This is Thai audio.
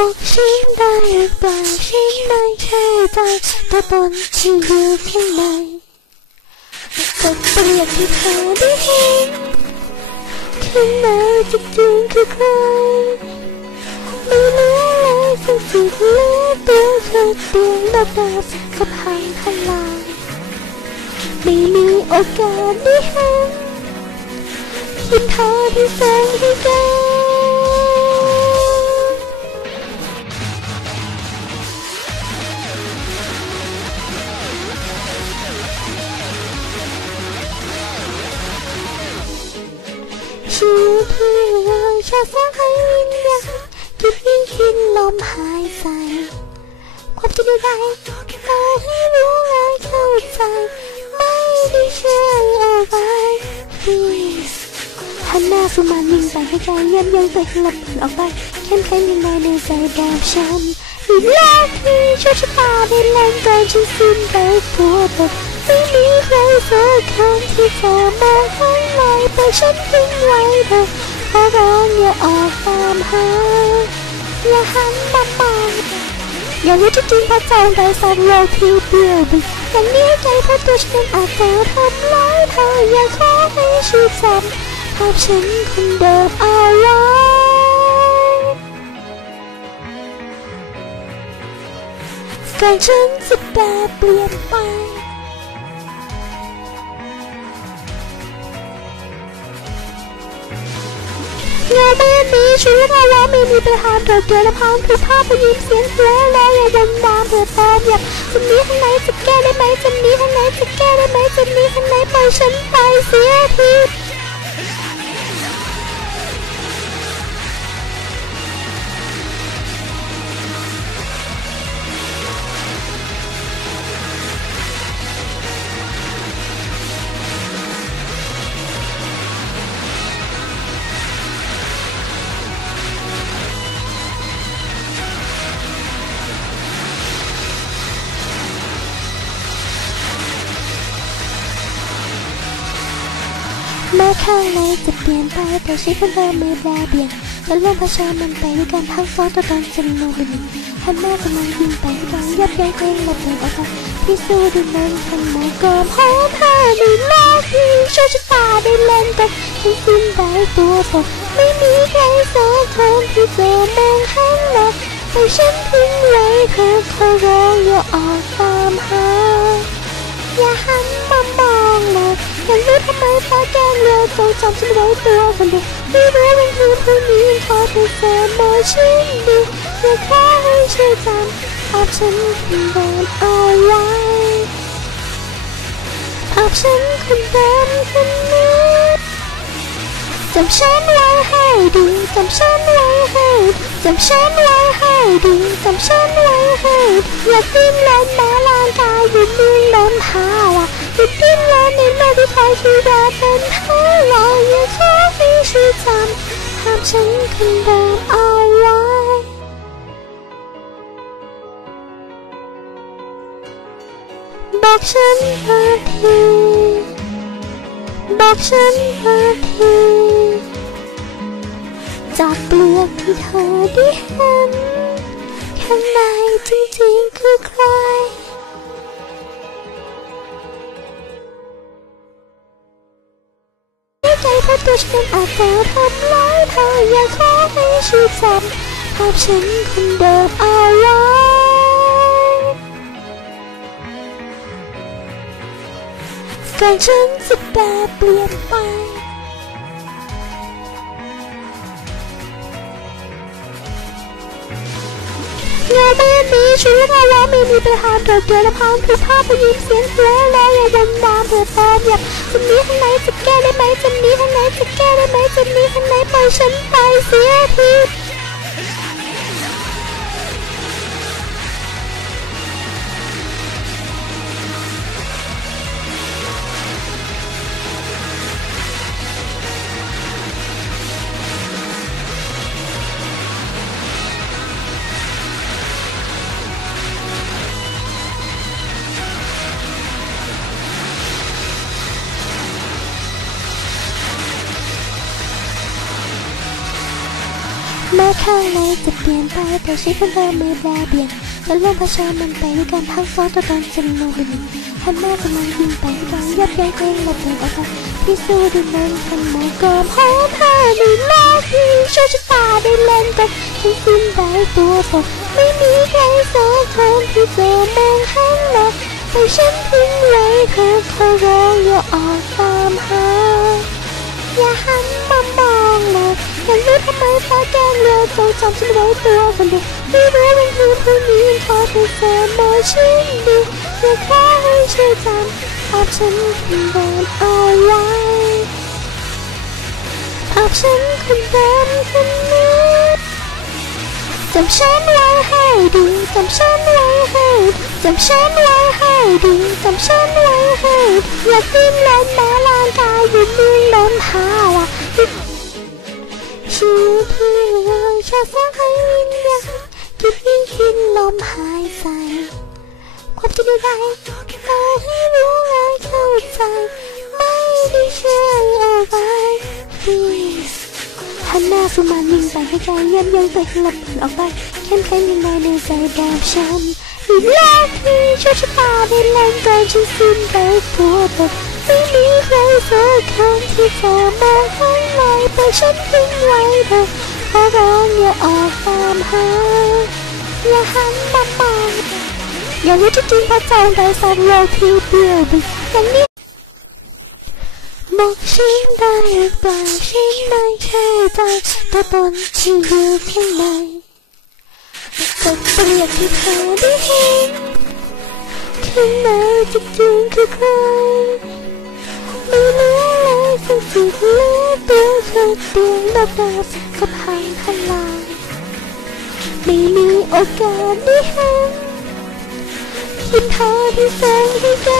บอกฉันได้หรือเปล่าฉันไม่เข้าใจแตัวตนที่อยู่ข้างในจะเปลี่ยนที่เธอได้เห็นข้างในจริงๆคือใครไม่รู้เลยสักสิ่งเลยตัวเธอเดียวแบบแบบกับหางทลายไม่มีโอกาสได้เห็นคิดเธอที่แสงให้กัน เราชาสร้างให้วิญญาณคิดยิ่งคิดลมหายใจความจริงใดๆก็ให้รู้และเข้าใจ ไม่ได้ช่วยอะไร Please หันหน้าสู่มันยิ่งไปให้ใจเย็นยังไปให้หลับผ่ออกไปเข้มแข็งยังไงในใจแบบฉันอีกแล้วที่โชคชะตาได้เล่นก่อนฉันสิ้นไปตัวตนไม่มีใครสักคนที่จะมาข้างในแต่ฉันทิ้งไว้เธอ ขอร้องอย่าออกตามหา อย่าหันมามองอย่ารู้ที่จริงพระใจได้สักโลกที่เปลี่ยนไปอย่างนี้ใจเพราะตัวฉันอาจจะทำร้ายเธออย่าขอให้ชีวิตจำภาพฉันคนเดิมเอาไว้ก่อนฉันจะแปรเปลี่ยน เม่มีชีวิตเราแล้วไม่มีไปหาเธอเจอและพังถูกภาพผู้หญิงเสียงเพลงแล้วอย่าวนมาเธอตามอยากจะนีข้างในจะแก้ได้ไหมจะนีข้างในจะแก้ได้ไหมจะนีข้างในปล่อยฉันไปเสียที แม้ข้างในจะเปลี่ยนไปแต่ชีวิตเดิมไม่แปรเปลี่ยนและเรื่องเผชิญมันไปด้วยกันทั้งสองตัวตนจะโนบินหันหน้ากำลังยิงไปยกันยับยั้งเองและเปิดออกไปที่สู้ด้วยนั้นทำไมก็เพราะเธอในโลกที่โชคชะตาได้เล่นกันทั้งสิ้นได้ตัวตนไม่มีใครสักคนที่จะมองหันหลังให้ฉันทิ้งไว้เธอขอร้องอย่าออกตามหาอย่าหันมามองเลย อย่ารู้ทำไมฟ้าแกล้งเรือต้องจำฉันไว้ตัวคนเดียวไม่รู้วันคืนพรุ่งนี้ขอเธอเสมอฉันดีอย่าขอให้ช่วยจำภาพฉันคนเดิมเอาไว้ภาพฉันคนเดิมคนนี้จำฉันไว้ให้ดีจำฉันไว้ให้จำฉันไว้ให้ดีจำฉันไว้ให้อย่าดิ้นรนแม้ร่างกายหยุดดิ้นรนหาละ หยุดดิ้นรนในโลกที่คอยคิดว่าเป็นให้เราอย่าขอให้ช่วยจำภาพฉันคนเดิมเอาไว้บอกฉันมาทีบอกฉันมาทีจากเปลือกที่เธอได้เห็นข้างในจริงๆคือใคร ใจเพราะตัวฉันอาจจะทำร้ายเธออยากขอให้ชีวิตฉันภาพฉันคนเดิมเอาไว้ก่อนฉันจะแปรเปลี่ยนไป เงาไม่มีชีวิตเราแล้วไม่มีไปหาเถิดเจอและพังถูกภาพผู้หญิงเสียงเพลงแล้วอย่าวนมาเธอตามอยาบจะนีข้างในจะแก้ได้ไหมจะนีข้างในจะแก้ได้ไหมจะนีข้างในปล่อยฉันไปเสียที แม้ข้างในจะเปลี่ยนไปแต่ชีวิตคนเดิมไม่แปรเปลี่ยนและเริ่มเผชิญมันไปด้วยกันทั้งสองตัวตนจะลงไปหนึ่งหันหน้ากำลังยิงไปด้วยกันยับยั้งเองและเดินออกไปพิสูจน์ด้วยมันทันหมอกกอมหอมผ้าในโลกที่โชคชะตาได้เล่นกันทั้งสิ้นได้ตัวตนไม่มีใครสักคนที่จะมองหันหลังไปฉันทิ้งไว้เธอขอร้องอย่าออกตามหาอย่าหันมามองเลยอย่ารู้ทำไมฟ้าแกล้งเรือจงจำฉันไว้ตัวคนเดียวไม่รู้วันคืนพรุ่งนี้ขอเธอเสมอฉันดีอยากขอให้ช่วยจำภาพฉันคนเดิมเอาไว้ภาพฉันคนเดิมคนนี้จำฉันไว้ให้ดีจำฉันไว้ให้จำฉันไว้ให้ดีจำฉันไว้ให้อย่าดิ้นรนแม้ร่างกายอยู่นิ่งลมหาว่ะ ชีวิตที่เราจะสร้างให้วิญญาณคิดยิ่งคิดลมหายใจความจริงใดๆก็ให้รู้และเข้าใจ ไม่ได้ช่วยอะไร Please หันหน้าสู่มันยิ่งไปให้ใจเย็นยังไปหลับออกไปเข้มแข็งยังไงในใจแบบฉันอีกแล้วที่โชคชะตาได้เล่นก่อนฉันสิ้นไปตัวตนไม่มีใคร สักคนที่จะมาข้างในแต่ฉันทิ้งไว้เธอขอร้องอย่าออกตามหาอย่าหันมามองอย่ารู้ที่จริงพระใจได้สักโลกที่เบื่อเบื่ออย่างนี้บอกฉันได้หรือเปล่าฉันไม่เข้าใจตัวตนที่อยู่ข้างในแต่เปรียบที่เธอได้เห็นข้างในจริงๆคือใคร เลยสักสิ่งเลยตัวเธอเตียงแบบแบบกับหางพลางไม่มีโอกาสได้เห็นคิดเธอที่แสงให้แก้